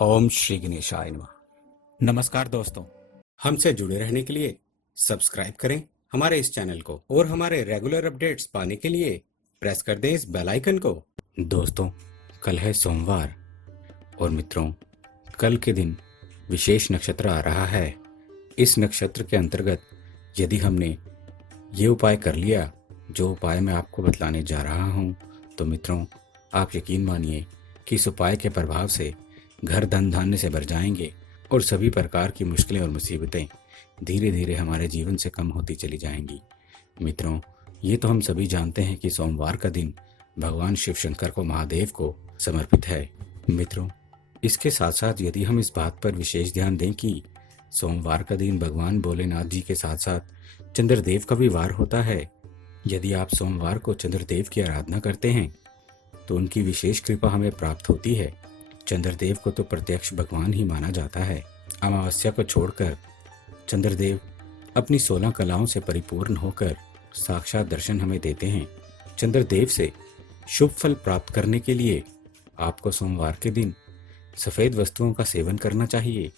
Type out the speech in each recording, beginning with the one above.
ओम श्री गणेशाय नमः। नमस्कार दोस्तों, हमसे जुड़े रहने के लिए सब्सक्राइब करें हमारे इस चैनल को और हमारे रेगुलर अपडेट्स पाने के लिए प्रेस कर दें इस बेल आइकन को। दोस्तों, कल है सोमवार और मित्रों, कल के दिन विशेष नक्षत्र आ रहा है। इस नक्षत्र के अंतर्गत यदि हमने ये उपाय कर लिया, जो उपाय मैं आपको बतलाने जा रहा हूँ, तो मित्रों आप यकीन मानिए कि इस उपाय के प्रभाव से घर धन धान्य से भर जाएंगे और सभी प्रकार की मुश्किलें और मुसीबतें धीरे धीरे हमारे जीवन से कम होती चली जाएंगी। मित्रों, ये तो हम सभी जानते हैं कि सोमवार का दिन भगवान शिव शंकर को, महादेव को समर्पित है। मित्रों, इसके साथ साथ यदि हम इस बात पर विशेष ध्यान दें कि सोमवार का दिन भगवान भोलेनाथ जी के साथ साथ चंद्रदेव का भी वार होता है। यदि आप सोमवार को चंद्रदेव की आराधना करते हैं तो उनकी विशेष कृपा हमें प्राप्त होती है। चंद्रदेव को तो प्रत्यक्ष भगवान ही माना जाता है। अमावस्या को छोड़कर चंद्रदेव अपनी 16 कलाओं से परिपूर्ण होकर साक्षात दर्शन हमें देते हैं। चंद्रदेव से शुभ फल प्राप्त करने के लिए आपको सोमवार के दिन सफ़ेद वस्तुओं का सेवन करना चाहिए,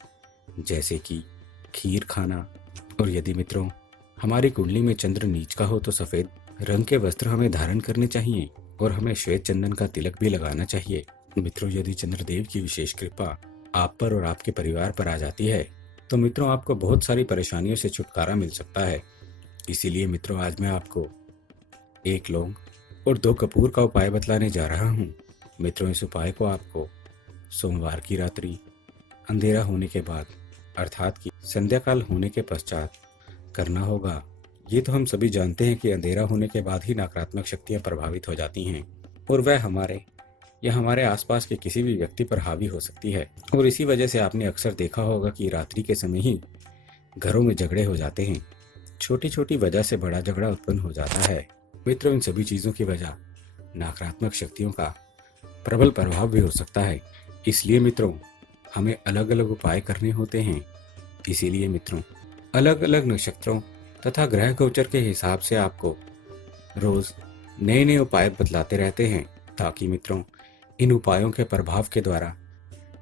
जैसे कि खीर खाना। और यदि मित्रों हमारी कुंडली में चंद्र नीच का हो तो सफ़ेद रंग के वस्त्र हमें धारण करने चाहिए और हमें श्वेत चंदन का तिलक भी लगाना चाहिए। मित्रों, यदि चंद्रदेव की विशेष कृपा आप पर और आपके परिवार पर आ जाती है तो मित्रों आपको बहुत सारी परेशानियों से छुटकारा मिल सकता है। इसीलिए मित्रों आज मैं आपको 1 लौंग और 2 कपूर का उपाय बतलाने जा रहा हूँ। मित्रों, इस उपाय को आपको सोमवार की रात्रि अंधेरा होने के बाद, अर्थात कि संध्या काल होने के पश्चात करना होगा। ये तो हम सभी जानते हैं कि अंधेरा होने के बाद ही नकारात्मक शक्तियाँ प्रभावित हो जाती हैं और वह हमारे या हमारे आसपास के किसी भी व्यक्ति पर हावी हो सकती है। और इसी वजह से आपने अक्सर देखा होगा कि रात्रि के समय ही घरों में झगड़े हो जाते हैं। छोटी छोटी वजह से बड़ा झगड़ा उत्पन्न हो जाता है। मित्रों, इन सभी चीज़ों की वजह नकारात्मक शक्तियों का प्रबल प्रभाव भी हो सकता है। इसलिए मित्रों हमें अलग अलग उपाय करने होते हैं। इसीलिए मित्रों अलग अलग नक्षत्रों तथा ग्रह गोचर के हिसाब से आपको रोज नए नए उपाय बतलाते रहते हैं, ताकि मित्रों इन उपायों के प्रभाव के द्वारा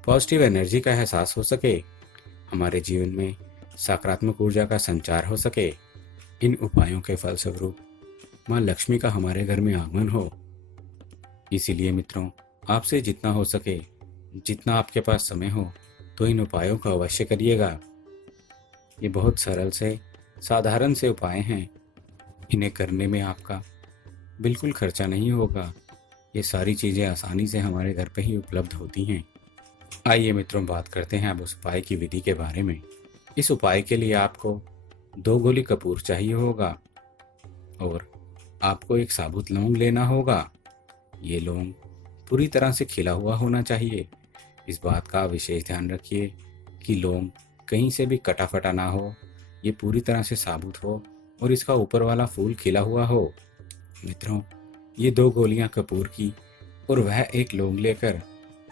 पॉजिटिव एनर्जी का एहसास हो सके, हमारे जीवन में सकारात्मक ऊर्जा का संचार हो सके। इन उपायों के फलस्वरूप माँ लक्ष्मी का हमारे घर में आगमन हो। इसीलिए मित्रों आपसे जितना हो सके, जितना आपके पास समय हो, तो इन उपायों का अवश्य करिएगा। ये बहुत सरल से साधारण से उपाय हैं। इन्हें करने में आपका बिल्कुल खर्चा नहीं होगा। ये सारी चीज़ें आसानी से हमारे घर पे ही उपलब्ध होती हैं। आइए मित्रों बात करते हैं अब उस उपाय की विधि के बारे में। इस उपाय के लिए आपको 2 गोली कपूर चाहिए होगा और आपको 1 साबुत लौंग लेना होगा। ये लौंग पूरी तरह से खिला हुआ होना चाहिए। इस बात का विशेष ध्यान रखिए कि लौंग कहीं से भी कटा फटा ना हो, ये पूरी तरह से साबुत हो और इसका ऊपर वाला फूल खिला हुआ हो। मित्रों ये 2 गोलियां कपूर की और वह 1 लौंग लेकर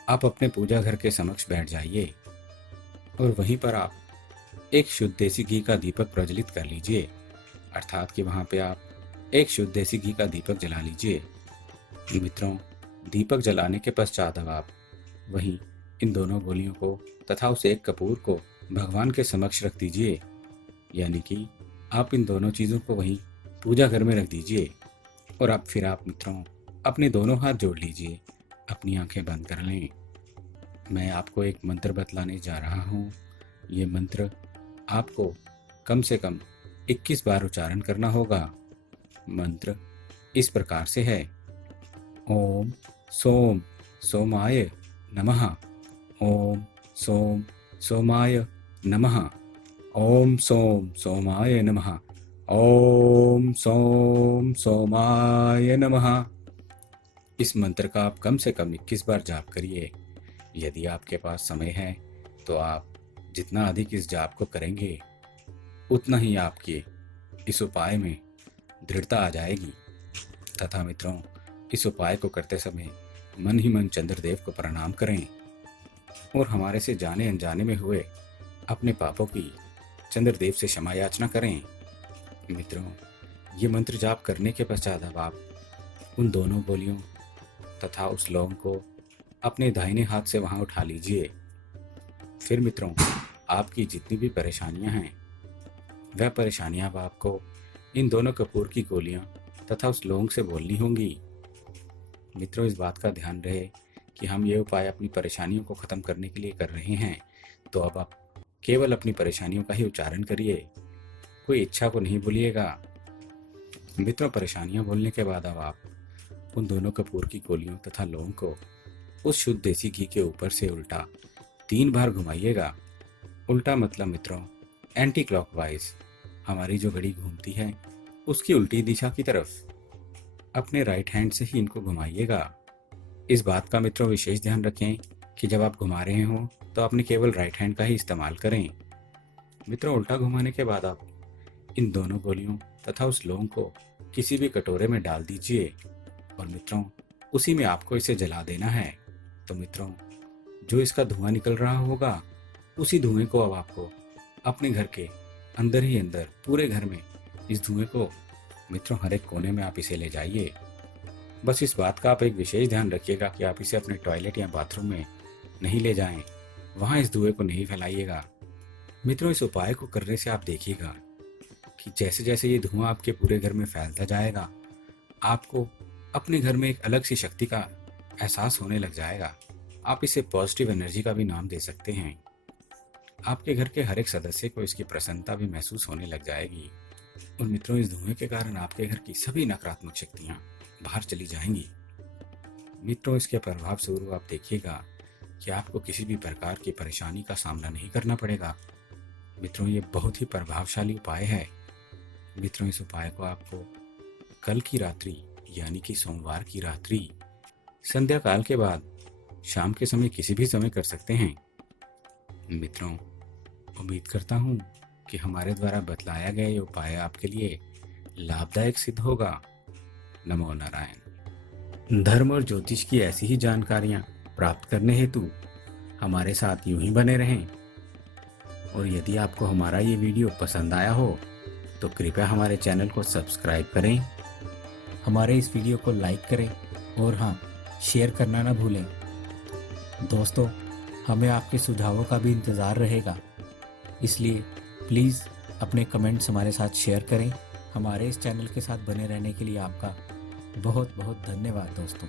आप अपने पूजा घर के समक्ष बैठ जाइए और वहीं पर आप एक शुद्ध देसी घी का दीपक प्रज्वलित कर लीजिए, अर्थात कि वहां पे आप एक शुद्ध देसी घी का दीपक जला लीजिए। मित्रों दीपक जलाने के पश्चात अब आप वहीं इन दोनों गोलियों को तथा उस 1 कपूर को भगवान के समक्ष रख दीजिए, यानी कि आप इन दोनों चीज़ों को वहीं पूजा घर में रख दीजिए। और अब फिर आप मित्रों अपने दोनों हाथ जोड़ लीजिए, अपनी आंखें बंद कर लें। मैं आपको एक मंत्र बतलाने जा रहा हूँ। ये मंत्र आपको कम से कम 21 बार उच्चारण करना होगा। मंत्र इस प्रकार से है: ओम सोम सोमाय नमः, ओम सोम सोमाय नमः, ओम सोम सोमाय नमः, ओम सोम सोमाय नमः। इस मंत्र का आप कम से कम 21 बार जाप करिए। यदि आपके पास समय है तो आप जितना अधिक इस जाप को करेंगे उतना ही आपके इस उपाय में दृढ़ता आ जाएगी। तथा मित्रों इस उपाय को करते समय मन ही मन चंद्रदेव को प्रणाम करें और हमारे से जाने अनजाने में हुए अपने पापों की चंद्रदेव से क्षमा याचना करें। मित्रों ये मंत्र जाप करने के पश्चात अब आप उन दोनों गोलियों तथा उस लौंग को अपने दाहिने हाथ से वहां उठा लीजिए फिर मित्रों, आपकी जितनी भी परेशानियां हैं वह परेशानियां अब आपको इन दोनों कपूर की गोलियां तथा उस लौंग से बोलनी होंगी। मित्रों, इस बात का ध्यान रहे कि हम ये उपाय अपनी परेशानियों को ख़त्म करने के लिए कर रहे हैं, तो अब आप केवल अपनी परेशानियों का ही उच्चारण करिए, कोई इच्छा को नहीं भूलिएगा। मित्रों, परेशानियां बोलने के बाद अब आप उन दोनों कपूर की गोलियों तथा लौंग को उस शुद्ध देसी घी के ऊपर से उल्टा 3 बार घुमाइएगा। उल्टा मतलब मित्रों एंटी क्लॉकवाइज, हमारी जो घड़ी घूमती है उसकी उल्टी दिशा की तरफ। अपने राइट हैंड से ही इनको घुमाइएगा। इस बात का मित्रों विशेष ध्यान रखें कि जब आप घुमा रहे हों तो आपने केवल राइट हैंड का ही इस्तेमाल करें। मित्रों, उल्टा घुमाने के बाद आप इन दोनों गोलियों तथा उस लौंग को किसी भी कटोरे में डाल दीजिए और मित्रों उसी में आपको इसे जला देना है। तो मित्रों, जो इसका धुआं निकल रहा होगा उसी धुएं को अब आपको अपने घर के अंदर ही अंदर पूरे घर में इस धुएं को मित्रों हर एक कोने में आप इसे ले जाइए। बस इस बात का आप एक विशेष ध्यान रखिएगा कि आप इसे अपने टॉयलेट या बाथरूम में नहीं ले जाएं, वहाँ इस धुएं को नहीं फैलाइएगा। मित्रों, इस उपाय को करने से आप देखिएगा कि जैसे जैसे ये धुआं आपके पूरे घर में फैलता जाएगा, आपको अपने घर में एक अलग सी शक्ति का एहसास होने लग जाएगा। आप इसे पॉजिटिव एनर्जी का भी नाम दे सकते हैं। आपके घर के हर एक सदस्य को इसकी प्रसन्नता भी महसूस होने लग जाएगी। और मित्रों, इस धुएं के कारण आपके घर की सभी नकारात्मक शक्तियां बाहर चली जाएंगी। मित्रों, इसके प्रभाव स्वरूप आप देखिएगा कि आपको किसी भी प्रकार की परेशानी का सामना नहीं करना पड़ेगा। मित्रों, ये बहुत ही प्रभावशाली उपाय है। मित्रों, इस उपाय को आपको कल की रात्रि यानी कि सोमवार की रात्रि संध्या काल के बाद शाम के समय किसी भी समय कर सकते हैं। मित्रों, उम्मीद करता हूँ कि हमारे द्वारा बतलाया गया ये उपाय आपके लिए लाभदायक सिद्ध होगा। नमो नारायण। धर्म और ज्योतिष की ऐसी ही जानकारियाँ प्राप्त करने हेतु हमारे साथ यूं ही बने रहें। और यदि आपको हमारा ये वीडियो पसंद आया हो तो कृपया हमारे चैनल को सब्सक्राइब करें, हमारे इस वीडियो को लाइक करें और हाँ, शेयर करना ना भूलें। दोस्तों, हमें आपके सुझावों का भी इंतज़ार रहेगा, इसलिए प्लीज़ अपने कमेंट्स हमारे साथ शेयर करें। हमारे इस चैनल के साथ बने रहने के लिए आपका बहुत बहुत धन्यवाद दोस्तों।